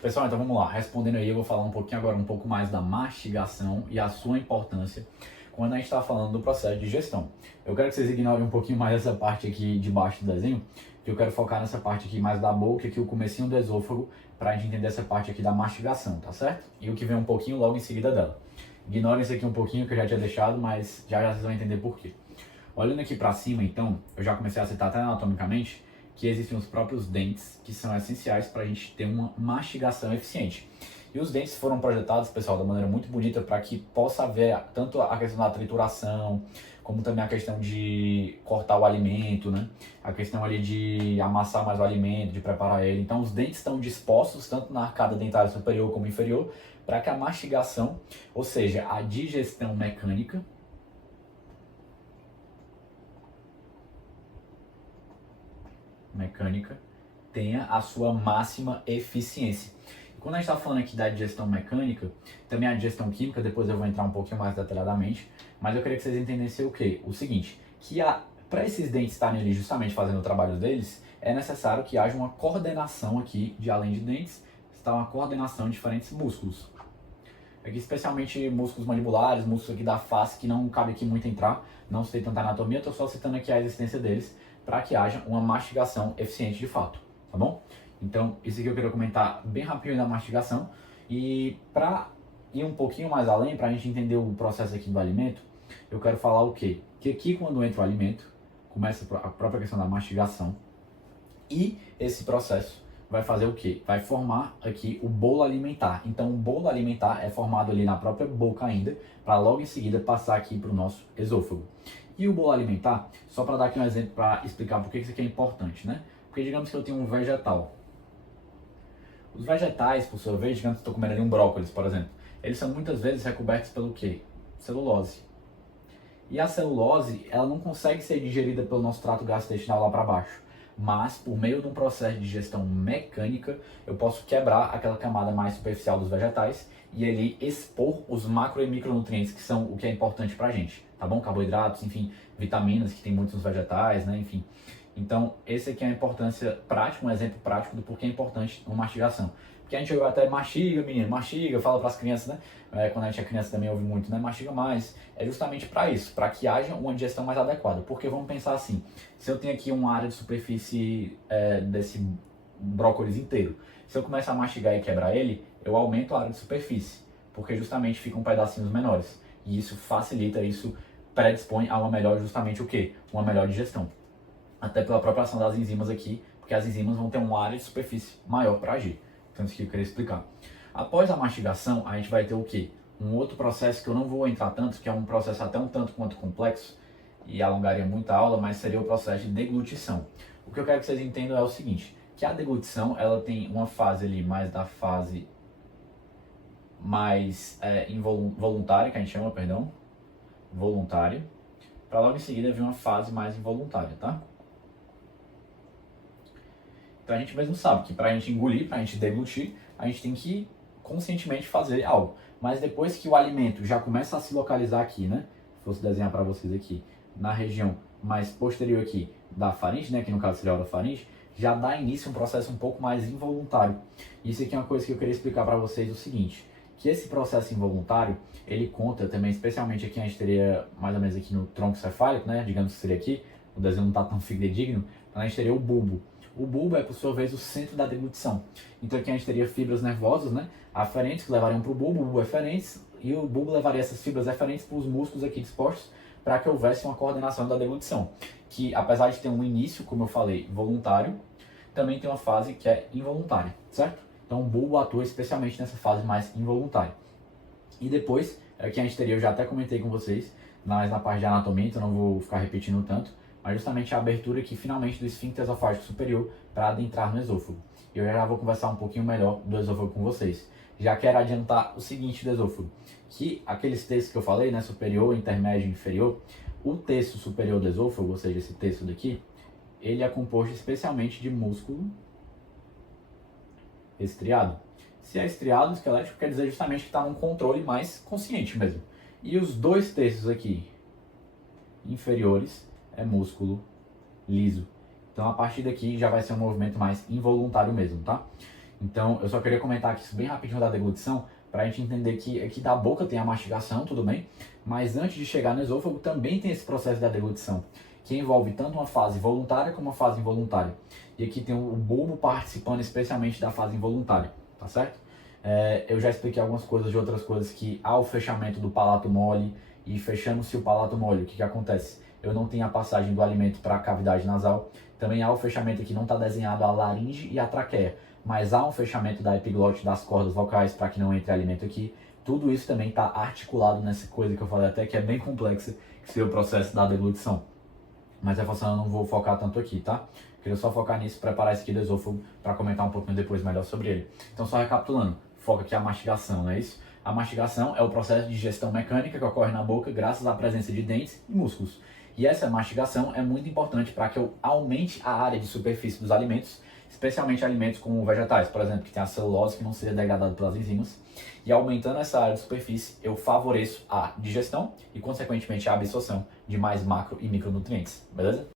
Pessoal, então vamos lá. Respondendo aí, eu vou falar um pouquinho agora, um pouco mais da mastigação e a sua importância quando a gente está falando do processo de gestão. Eu quero que vocês ignorem um pouquinho mais essa parte aqui de baixo do desenho, que eu quero focar nessa parte aqui mais da boca, aqui o comecinho do esôfago, para a gente entender essa parte aqui da mastigação, tá certo? E o que vem um pouquinho logo em seguida dela. Ignorem isso aqui um pouquinho que eu já tinha deixado, mas já vocês vão entender por quê. Olhando aqui para cima, então, eu já comecei a citar até anatomicamente que existem os próprios dentes que são essenciais para a gente ter uma mastigação eficiente. E os dentes foram projetados, pessoal, da maneira muito bonita para que possa haver tanto a questão da trituração, como também a questão de cortar o alimento, né? A questão ali de amassar mais o alimento, de preparar ele. Então os dentes estão dispostos, tanto na arcada dentária superior como inferior, para que a mastigação, ou seja, a digestão mecânica, tenha a sua máxima eficiência. E quando a gente está falando aqui da digestão mecânica, também a digestão química, depois eu vou entrar um pouquinho mais detalhadamente, mas eu queria que vocês entendessem o quê? O seguinte, que para esses dentes estarem ali justamente fazendo o trabalho deles, é necessário que haja uma coordenação aqui, de além de dentes, está uma coordenação de diferentes músculos. Aqui especialmente músculos mandibulares, músculos aqui da face, que não cabe aqui muito entrar, não sei tanta anatomia, estou só citando aqui a existência deles, para que haja uma mastigação eficiente de fato, tá bom? Então, isso aqui eu queria comentar bem rapidinho da mastigação, e para ir um pouquinho mais além, para a gente entender o processo aqui do alimento, eu quero falar o quê? Que aqui quando entra o alimento, começa a própria questão da mastigação, e esse processo vai fazer o quê? Vai formar aqui o bolo alimentar. Então o bolo alimentar é formado ali na própria boca ainda, para logo em seguida passar aqui para o nosso esôfago. E o bolo alimentar, só para dar aqui um exemplo para explicar por que isso aqui é importante, né? Porque digamos que eu tenho um vegetal. Os vegetais, por sua vez, digamos que estou comendo ali um brócolis, por exemplo, eles são muitas vezes recobertos pelo quê? Celulose. E a celulose, ela não consegue ser digerida pelo nosso trato gastrointestinal lá para baixo. Mas, por meio de um processo de digestão mecânica, eu posso quebrar aquela camada mais superficial dos vegetais e ali expor os macro e micronutrientes, que são o que é importante pra gente, tá bom? Carboidratos, enfim, vitaminas que tem muitos nos vegetais, né, enfim. Então, esse aqui é a importância prática, um exemplo prático do porquê é importante uma mastigação. Porque a gente até mastiga, menino, mastiga, fala para as crianças, né? Quando a gente é criança também ouve muito, né? Mastiga mais. É justamente para isso, para que haja uma digestão mais adequada. Porque vamos pensar assim, se eu tenho aqui uma área de superfície desse brócolis inteiro, se eu começar a mastigar e quebrar ele, eu aumento a área de superfície, porque justamente ficam pedacinhos menores. E isso facilita, isso predispõe a uma melhor, justamente o quê? Uma melhor digestão. Até pela própria ação das enzimas aqui, porque as enzimas vão ter uma área de superfície maior para agir. Então isso que eu queria explicar. Após a mastigação, a gente vai ter o quê? Um outro processo que eu não vou entrar tanto, que é um processo até um tanto quanto complexo, e alongaria muita aula, mas seria o processo de deglutição. O que eu quero que vocês entendam é o seguinte, que a deglutição, ela tem uma fase ali mais da fase mais involuntária, que a gente chama, perdão, voluntária, para logo em seguida vir uma fase mais involuntária, tá? Então a gente mesmo sabe que para a gente engolir, para a gente deglutir, a gente tem que conscientemente fazer algo. Mas depois que o alimento já começa a se localizar aqui, né? Se fosse desenhar para vocês aqui, na região mais posterior aqui da faringe, né? Que no caso seria a orofaringe, já dá início a um processo um pouco mais involuntário. Isso aqui é uma coisa que eu queria explicar para vocês o seguinte, que esse processo involuntário, ele conta também, especialmente aqui a gente teria mais ou menos aqui no tronco cefálico, né? Digamos que seria aqui, o desenho não está tão fidedigno, então a gente teria o bulbo. O bulbo é, por sua vez, o centro da deglutição. Então aqui a gente teria fibras nervosas, né, aferentes, que levariam para o bulbo eferentes, e o bulbo levaria essas fibras eferentes para os músculos aqui dispostos, para que houvesse uma coordenação da deglutição. Que, apesar de ter um início, como eu falei, voluntário, também tem uma fase que é involuntária, certo? Então o bulbo atua especialmente nessa fase mais involuntária. E depois, aqui a gente teria, eu já até comentei com vocês, mas na parte de anatomia, então não vou ficar repetindo tanto, mas justamente a abertura aqui finalmente do esfíncter esofágico superior para adentrar no esôfago. E eu já vou conversar um pouquinho melhor do esôfago com vocês. Já quero adiantar o seguinte do esôfago, que aqueles terços que eu falei, né, superior, intermédio e inferior, o terço superior do esôfago, ou seja, esse terço daqui, ele é composto especialmente de músculo estriado. Se é estriado, esquelético, quer dizer justamente que está num controle mais consciente mesmo. E os dois terços aqui inferiores é músculo liso. Então a partir daqui já vai ser um movimento mais involuntário mesmo, tá? Então, eu só queria comentar aqui bem rapidinho da deglutição, para a gente entender que aqui da boca tem a mastigação, tudo bem? Mas antes de chegar no esôfago também tem esse processo da deglutição, que envolve tanto uma fase voluntária como uma fase involuntária. E aqui tem o bulbo participando especialmente da fase involuntária, tá certo? Eu já expliquei algumas coisas de outras coisas que há o fechamento do palato mole e fechando-se o palato mole, o que acontece? Eu não tenho a passagem do alimento para a cavidade nasal. Também há o fechamento aqui, não está desenhado a laringe e a traqueia, mas há um fechamento da epiglote das cordas vocais para que não entre alimento aqui. Tudo isso também está articulado nessa coisa que eu falei até que é bem complexa, que seria o processo da deglutição. Mas reforçando, eu não vou focar tanto aqui, tá? Queria só focar nisso, preparar esse aqui do esôfago para comentar um pouquinho depois melhor sobre ele. Então, só recapitulando, foca aqui a mastigação, não é isso? A mastigação é o processo de digestão mecânica que ocorre na boca graças à presença de dentes e músculos. E essa mastigação é muito importante para que eu aumente a área de superfície dos alimentos, especialmente alimentos como vegetais, por exemplo, que tem a celulose que não seja degradada pelas enzimas. E aumentando essa área de superfície, eu favoreço a digestão e, consequentemente, a absorção de mais macro e micronutrientes, beleza?